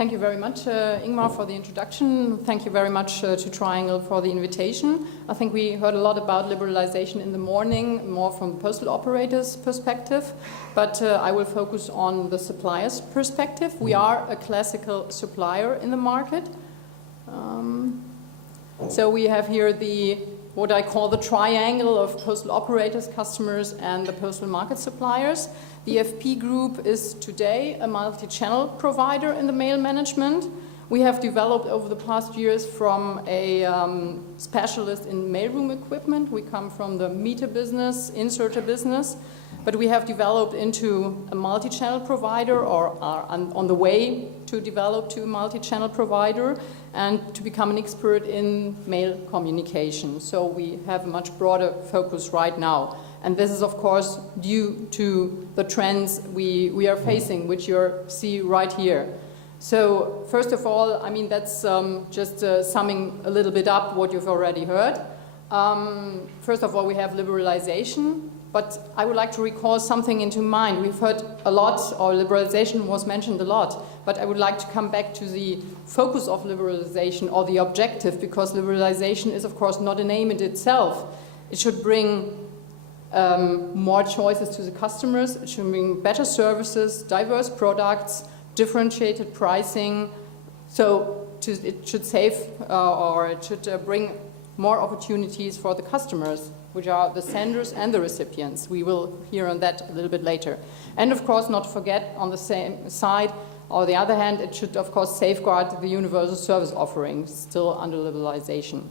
Thank you very much, Ingmar, for the introduction. Thank you very much to Triangle for the invitation. I think we heard a lot about liberalization in the morning, more from the postal operators' perspective, but I will focus on the supplier's perspective. We are a classical supplier in the market. So we have here what I call the triangle of postal operators, customers, and the postal market suppliers. The FP Group is today a multi-channel provider in the mail management. We have developed over the past years from a specialist in mailroom equipment. We come from the meter business, inserter business, but we have developed into a multi-channel provider, or are on the way to develop to a multi-channel provider and to become an expert in mail communication. So we have a much broader focus right now. And this is, of course, due to the trends we are facing, which you see right here. So, first of all, I mean, that's just summing a little bit up what you've already heard. First of all, we have liberalization, but I would like to recall something into mind. We've heard a lot, or liberalization was mentioned a lot, but I would like to come back to the focus of liberalization, or the objective, because liberalization is, of course, not an aim in itself. It should bring more choices to the customers, it should bring better services, diverse products, differentiated pricing, so it should save or it should bring more opportunities for the customers, which are the senders and the recipients. We will hear on that a little bit later. And of course, not forget, on the same side, or the other hand, it should of course safeguard the universal service offering, still under liberalization.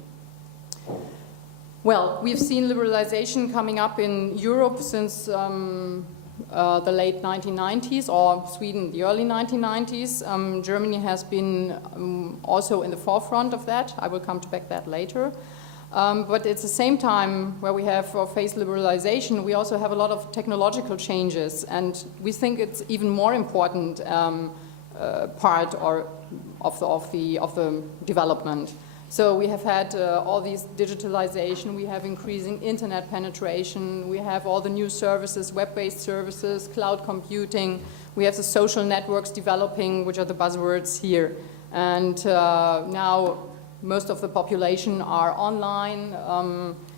Well, we've seen liberalization coming up in Europe since the late 1990s, or Sweden the early 1990s. Germany has been also in the forefront of that. I will come back to that later. But at the same time, where we have faced liberalization, we also have a lot of technological changes, and we think it's even more important part of the development. So we have had all these digitalization, we have increasing internet penetration, we have all the new services, web-based services, cloud computing, we have the social networks developing, which are the buzzwords here. And now most of the population are online.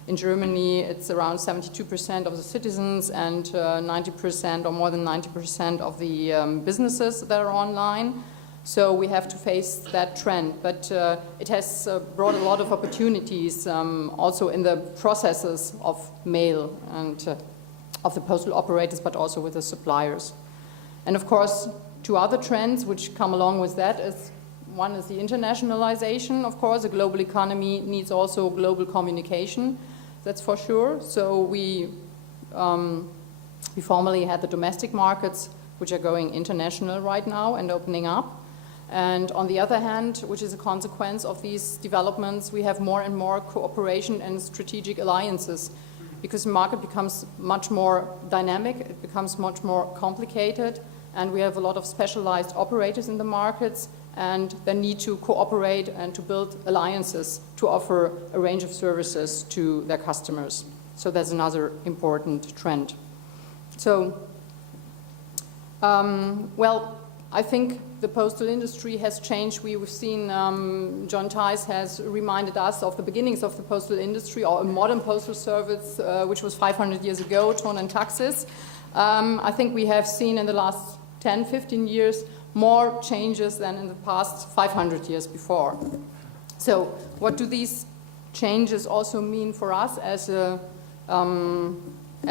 In Germany, it's around 72% of the citizens and 90% or more than 90% of the businesses that are online. So we have to face that trend, but it has brought a lot of opportunities also in the processes of mail and of the postal operators, but also with the suppliers. And of course, two other trends which come along with that is, one is the internationalization, of course. A global economy needs also global communication, that's for sure. So we formerly had the domestic markets, which are going international right now and opening up. And on the other hand, which is a consequence of these developments, we have more and more cooperation and strategic alliances, because the market becomes much more dynamic, it becomes much more complicated, and we have a lot of specialized operators in the markets, and they need to cooperate and to build alliances to offer a range of services to their customers. So that's another important trend. So, well, I think the postal industry has changed. We've seen, John Tice has reminded us of the beginnings of the postal industry, or a modern postal service, which was 500 years ago, Ton and Taxis. I think we have seen in the last 10, 15 years more changes than in the past 500 years before. So what do these changes also mean for us as a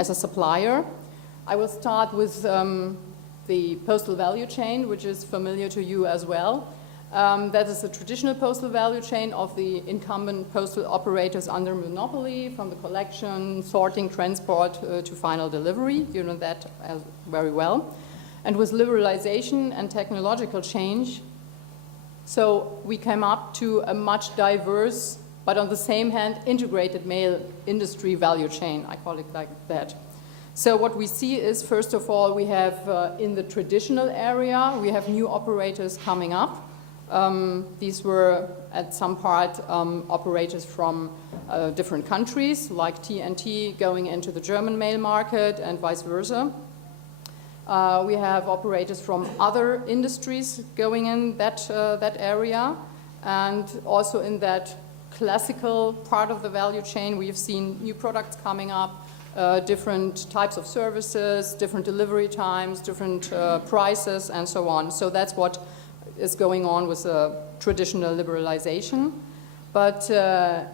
supplier? I will start with the postal value chain, which is familiar to you as well. That is the traditional postal value chain of the incumbent postal operators under monopoly, from the collection, sorting, transport to final delivery. You know that very well. And with liberalization and technological change, so we came up to a much diverse, but on the same hand, integrated mail industry value chain. I call it like that. So what we see is, first of all, we have in the traditional area, we have new operators coming up. These were at some part operators from different countries, like TNT going into the German mail market and vice versa. We have operators from other industries going in that area. And also in that classical part of the value chain, we have seen new products coming up, different types of services, different delivery times, different prices, and so on. So that's what is going on with traditional liberalization. But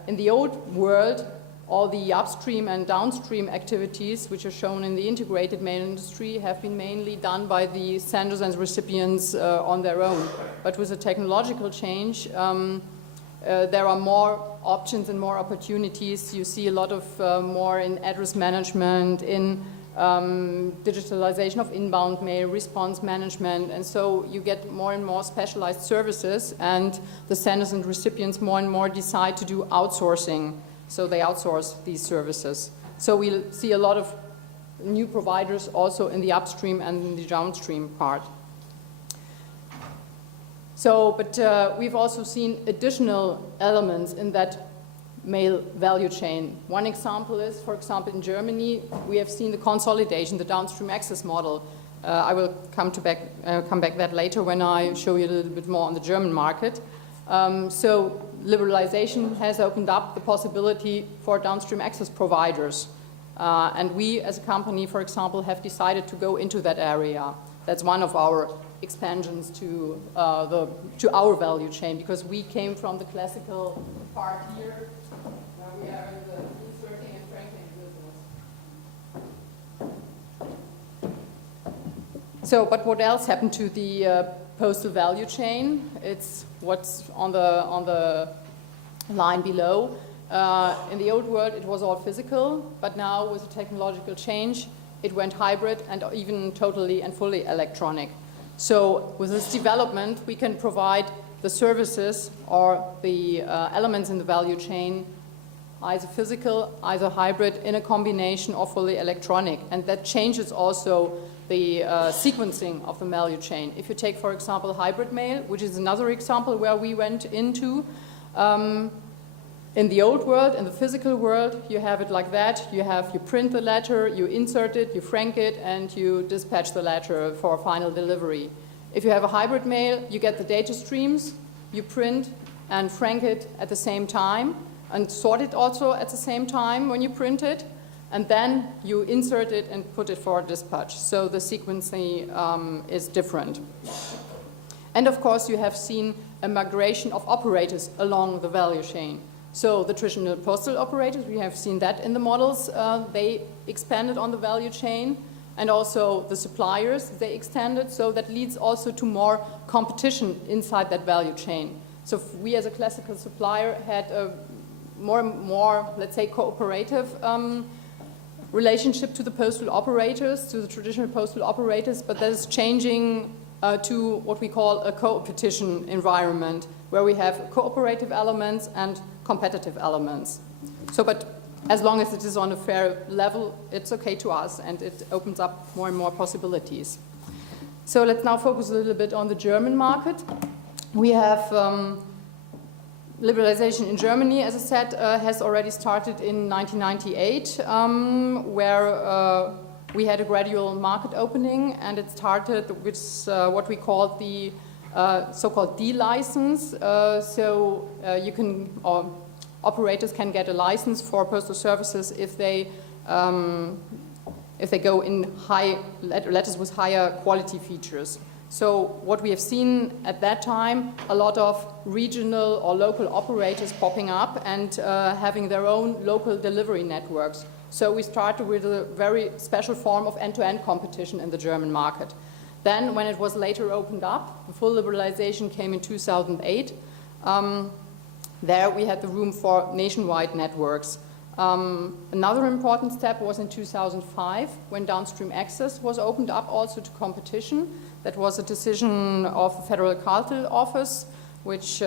in the old world, all the upstream and downstream activities, which are shown in the integrated mail industry, have been mainly done by the senders and recipients on their own. But with the technological change, there are more options and more opportunities. You see a lot of more in address management, in digitalization of inbound mail, response management, and so you get more and more specialized services, and the senders and recipients more and more decide to do outsourcing. So they outsource these services. So we'll see a lot of new providers also in the upstream and in the downstream part. So, but we've also seen additional elements in that mail value chain. One example is, for example, in Germany, we have seen the consolidation, the downstream access model. I will come back that later when I show you a little bit more on the German market. So liberalization has opened up the possibility for downstream access providers. And we as a company, for example, have decided to go into that area. That's one of our expansions to our value chain, because we came from the classical part here, where we are in the inserting and franking business. So, but what else happened to the postal value chain? It's what's on the line below. In the old world, it was all physical, but now with the technological change, it went hybrid and even totally and fully electronic. So with this development, we can provide the services or the elements in the value chain, either physical, either hybrid, in a combination or fully electronic. And that changes also the sequencing of the value chain. If you take, for example, hybrid mail, which is another example where we went into, in the old world, in the physical world, you have it like that. You print the letter, you insert it, you frank it, and you dispatch the letter for final delivery. If you have a hybrid mail, you get the data streams, you print and frank it at the same time, and sort it also at the same time when you print it, and then you insert it and put it for dispatch. So the sequencing is different. And of course, you have seen a migration of operators along the value chain. So the traditional postal operators, we have seen that in the models, they expanded on the value chain, and also the suppliers, they extended, so that leads also to more competition inside that value chain. So we as a classical supplier had a more, let's say, cooperative relationship to the postal operators, to the traditional postal operators, but that is changing to what we call a co-opetition environment, where we have cooperative elements and competitive elements. So, but as long as it is on a fair level, it's okay to us, and it opens up more and more possibilities. So let's now focus a little bit on the German market. We have liberalization in Germany, as I said, has already started in 1998, where we had a gradual market opening, and it started with what we called the so-called D-license. So you can, or operators can get a license for postal services if they go in letters with higher quality features. So what we have seen at that time, a lot of regional or local operators popping up and having their own local delivery networks. So we started with a very special form of end-to-end competition in the German market. Then, when it was later opened up, the full liberalization came in 2008. There we had the room for nationwide networks. Another important step was in 2005, when downstream access was opened up also to competition. That was a decision of the Federal Cartel Office, which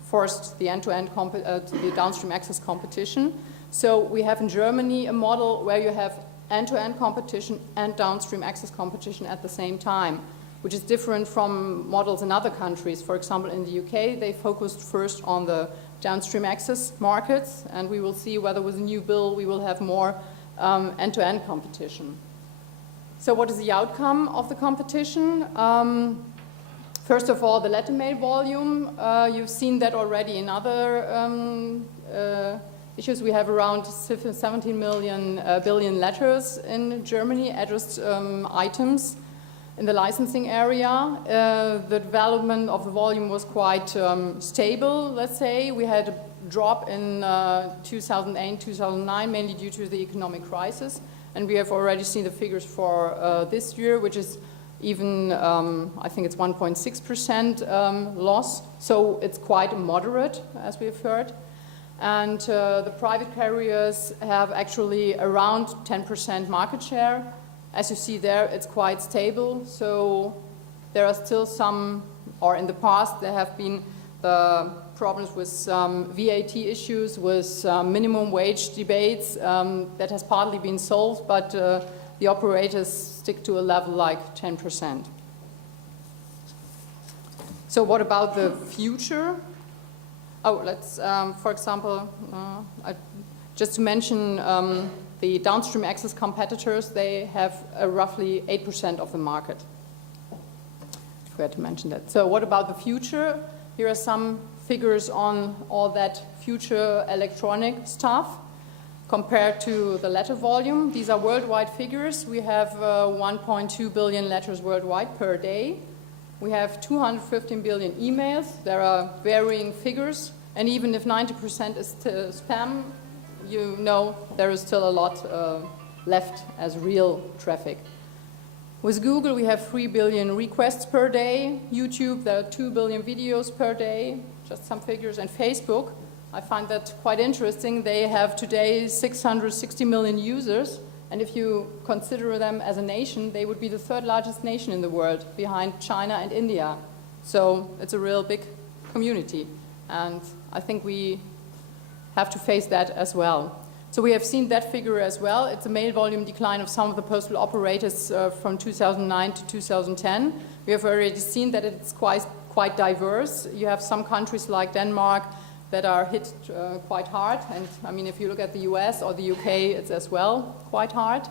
forced the end-to-end the downstream access competition. So we have in Germany a model where you have end-to-end competition and downstream access competition at the same time, which is different from models in other countries. For example, in the UK, they focused first on the downstream access markets, and we will see whether with a new bill we will have more end-to-end competition. So what is the outcome of the competition? First of all, the letter mail volume. You've seen that already in other issues. We have around 17 billion letters in Germany, addressed items in the licensing area. The development of the volume was quite stable, let's say. We had a drop in 2008, 2009, mainly due to the economic crisis. And we have already seen the figures for this year, which is even, I think it's 1.6% loss. So it's quite moderate, as we've heard. And the private carriers have actually around 10% market share. As you see there, it's quite stable. So there are still some, or in the past, there have been the problems with VAT issues, with minimum wage debates. That has partly been solved, but the operators stick to a level like 10%. So what about the future? Oh, let's, for example, just to mention the downstream access competitors, they have roughly 8% of the market. I forgot to mention that. So what about the future? Here are some figures on all that future electronic stuff compared to the letter volume. These are worldwide figures. We have 1.2 billion letters worldwide per day. We have 215 billion emails. There are varying figures. And even if 90% is spam, you know there is still a lot left as real traffic. With Google, we have 3 billion requests per day. YouTube, there are 2 billion videos per day, just some figures. And Facebook, I find that quite interesting. They have today 660 million users. And if you consider them as a nation, they would be the third largest nation in the world, behind China and India. So it's a real big community. And I think we have to face that as well. So we have seen that figure as well. It's a mail volume decline of some of the postal operators from 2009 to 2010. We have already seen that it's quite diverse. You have some countries like Denmark that are hit quite hard. And I mean, if you look at the US or the UK, it's as well quite hard.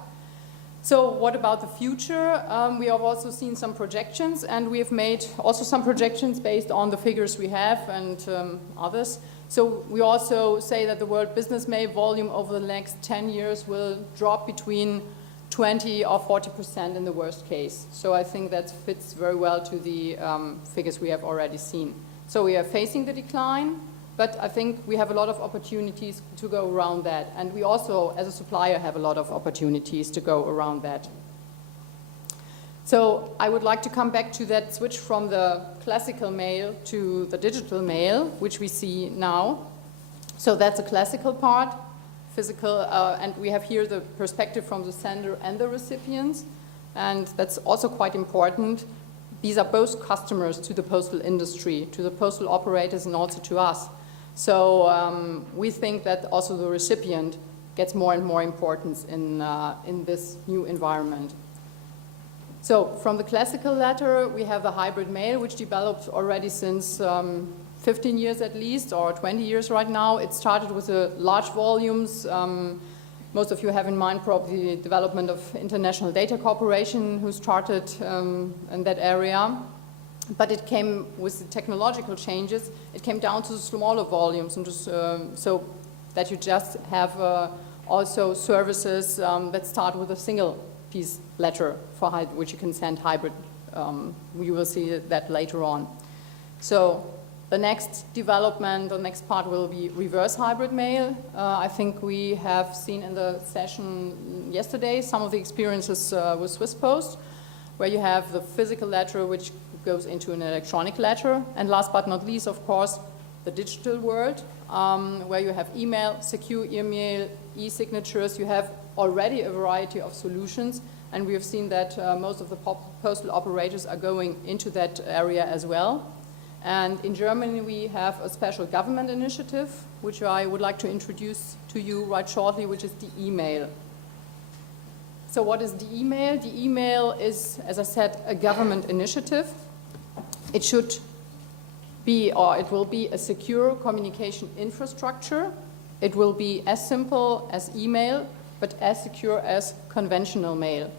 So what about the future? We have also seen some projections, and we have made also some projections based on the figures we have and others. So we also say that the world business mail volume over the next 10 years will drop between 20 or 40% in the worst case. So I think that fits very well to the figures we have already seen. So we are facing the decline, but I think we have a lot of opportunities to go around that. And we also, as a supplier, have a lot of opportunities to go around that. So I would like to come back to that switch from the classical mail to the digital mail, which we see now. So that's a classical part, physical, and we have here the perspective from the sender and the recipients. And that's also quite important. These are both customers to the postal industry, to the postal operators, and also to us. So we think that also the recipient gets more and more importance in this new environment. So from the classical letter, we have the hybrid mail, which developed already since 15 years at least, or 20 years right now. It started with large volumes. Most of you have in mind probably the development of International Data Corporation, who started in that area. But it came with the technological changes. It came down to the smaller volumes, and just, so that you just have also services that start with a single piece letter for which you can send hybrid. We will see that later on. So the next development, the next part will be reverse hybrid mail. I think we have seen in the session yesterday some of the experiences with Swiss Post, where you have the physical letter which goes into an electronic letter. And last but not least, of course, the digital world, where you have email, secure email, e-signatures. You have already a variety of solutions, and we have seen that most of the postal operators are going into that area as well. And in Germany, we have a special government initiative, which I would like to introduce to you right shortly, which is the email. So what is the email? The email is, as I said, a government initiative. It should be, or it will be, a secure communication infrastructure. It will be as simple as email, but as secure as conventional mail.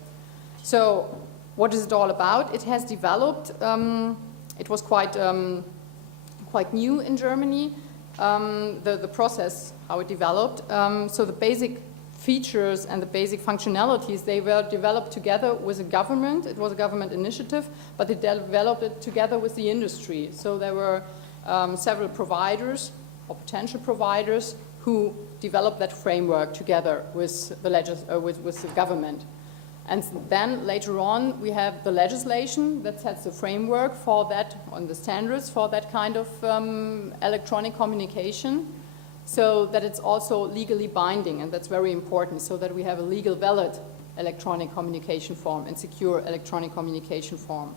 So what is it all about? It has developed, it was quite new in Germany, the process, how it developed. So the basic features and the basic functionalities, they were developed together with the government. It was a government initiative, but they developed it together with the industry. So there were several providers or potential providers who developed that framework together with the government. And then later on, we have the legislation that sets the framework for that, on the standards for that kind of electronic communication, so that it's also legally binding, and that's very important, so that we have a legal valid electronic communication form and secure electronic communication form.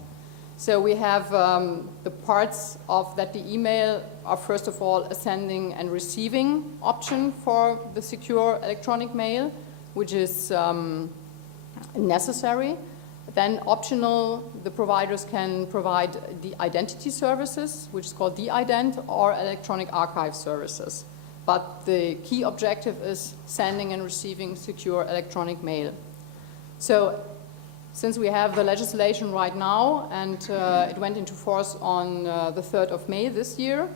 So we have the parts of that the email are first of all a sending and receiving option for the secure electronic mail, which is necessary. Then optional, the providers can provide the identity services, which is called de-ident, or electronic archive services. But the key objective is sending and receiving secure electronic mail. So since we have the legislation right now, and it went into force on the 3rd of May this year,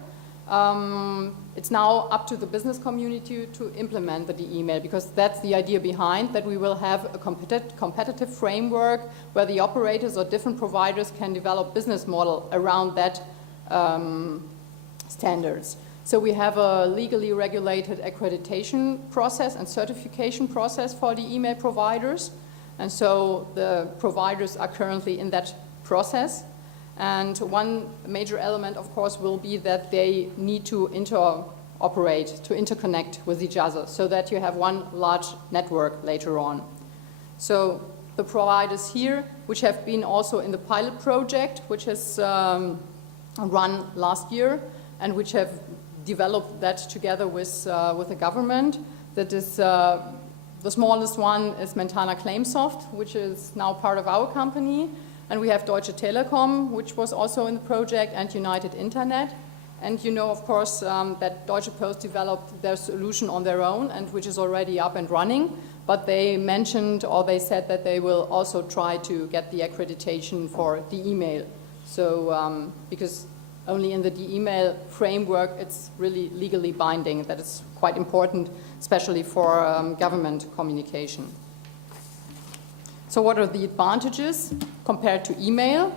it's now up to the business community to implement the email, because that's the idea behind, that we will have a competitive framework where the operators or different providers can develop business model around that standards. So we have a legally regulated accreditation process and certification process for the email providers. And so the providers are currently in that process. And one major element, of course, will be that they need to interoperate, to interconnect with each other, so that you have one large network later on. So the providers here, which have been also in the pilot project, which has run last year, and which have developed that together with the government, that is the smallest one is Mentana Claimsoft, which is now part of our company. And we have Deutsche Telekom, which was also in the project, and United Internet. And you know, of course, that Deutsche Post developed their solution on their own, and which is already up and running. But they mentioned, or they said that they will also try to get the accreditation for the email. So, because only in the email framework, it's really legally binding. That is quite important, especially for government communication. So what are the advantages compared to email?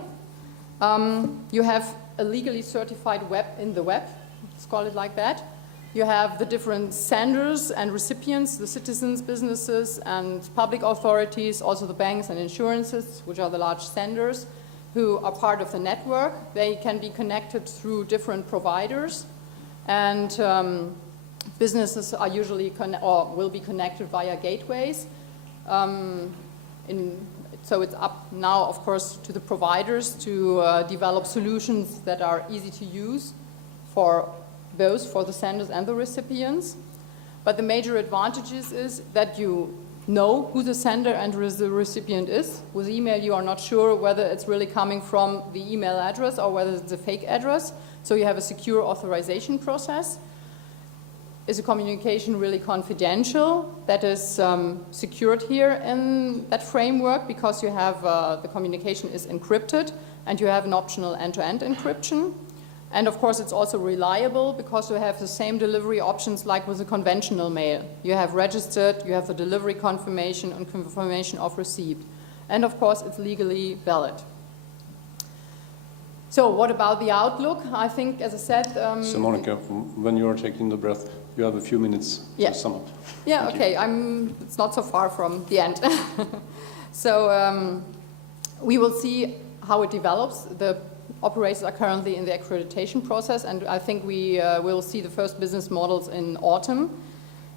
You have a legally certified web in the web, let's call it like that. You have the different senders and recipients, the citizens, businesses, and public authorities, also the banks and insurances, which are the large senders, who are part of the network. They can be connected through different providers, and businesses are usually will be connected via gateways. So it's up now, of course, to the providers to develop solutions that are easy to use for both for the senders and the recipients. But the major advantages is that you know who the sender and the recipient is. With email, you are not sure whether it's really coming from the email address or whether it's a fake address. So you have a secure authorization process. Is the communication really confidential? That is secured here in that framework, because you have the communication is encrypted, and you have an optional end-to-end encryption. And of course, it's also reliable, because you have the same delivery options like with a conventional mail. You have registered, you have the delivery confirmation and confirmation of receipt. And of course, it's legally valid. So what about the outlook? I think, as I said... So Monika, when you are taking the breath, you have a few minutes to sum up. Yeah, okay, it's not so far from the end. So we will see how it develops. The operators are currently in the accreditation process, and I think we will see the first business models in autumn.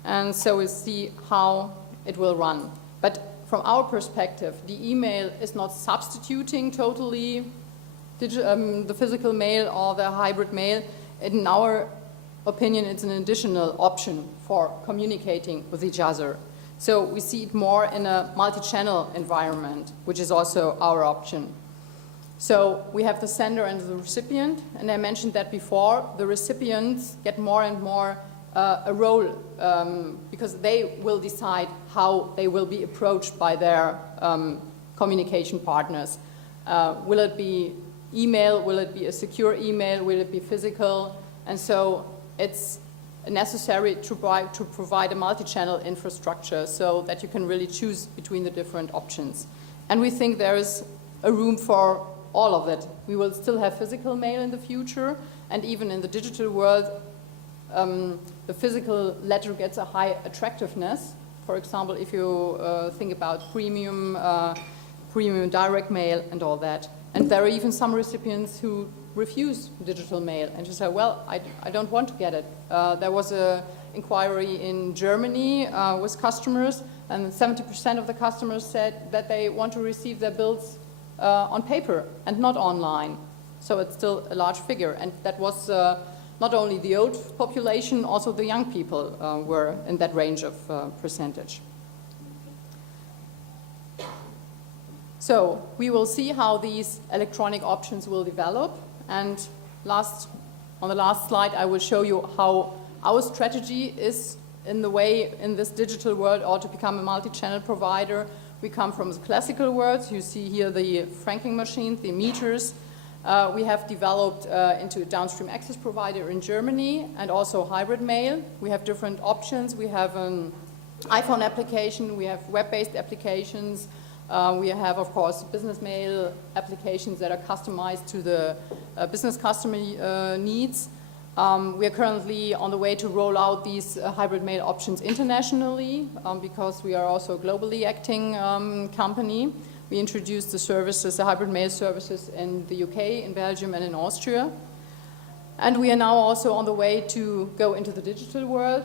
And so we'll see how it will run. But from our perspective, the email is not substituting totally the physical mail or the hybrid mail. In our opinion, it's an additional option for communicating with each other. So we see it more in a multi-channel environment, which is also our option. So we have the sender and the recipient, and I mentioned that before. The recipients get more and more a role, because they will decide how they will be approached by their communication partners. Will it be email? Will it be a secure email? Will it be physical? And so it's necessary to provide a multi-channel infrastructure so that you can really choose between the different options. And we think there is a room for all of it. We will still have physical mail in the future, and even in the digital world, the physical letter gets a high attractiveness. For example, if you think about premium direct mail and all that. And there are even some recipients who refuse digital mail and just say, well, I don't want to get it. There was an inquiry in Germany with customers, and 70% of the customers said that they want to receive their bills on paper and not online. So it's still a large figure. And that was not only the old population, also the young people were in that range of percentage. So we will see how these electronic options will develop. And on the last slide, I will show you how our strategy is in the way in this digital world or to become a multi-channel provider. We come from the classical world. You see here the franking machines, the meters. We have developed into a downstream access provider in Germany and also hybrid mail. We have different options. We have an iPhone application. We have web-based applications. We have, of course, business mail applications that are customized to the business customer needs. We are currently on the way to roll out these hybrid mail options internationally because we are also a globally acting company. We introduced the services, the hybrid mail services in the UK, in Belgium, and in Austria. And we are now also on the way to go into the digital world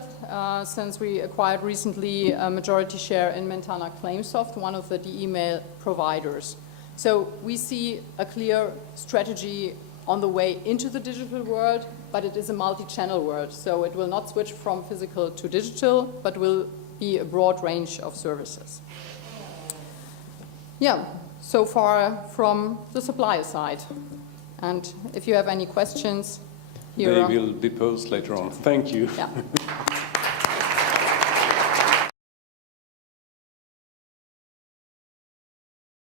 since we acquired recently a majority share in Mentana Claimsoft, one of the de-mail providers. So we see a clear strategy on the way into the digital world, but it is a multi-channel world. So it will not switch from physical to digital, but will be a broad range of services. Yeah, so far from the supplier side. And if you have any questions, they will be posed later on. Thank you. Yeah.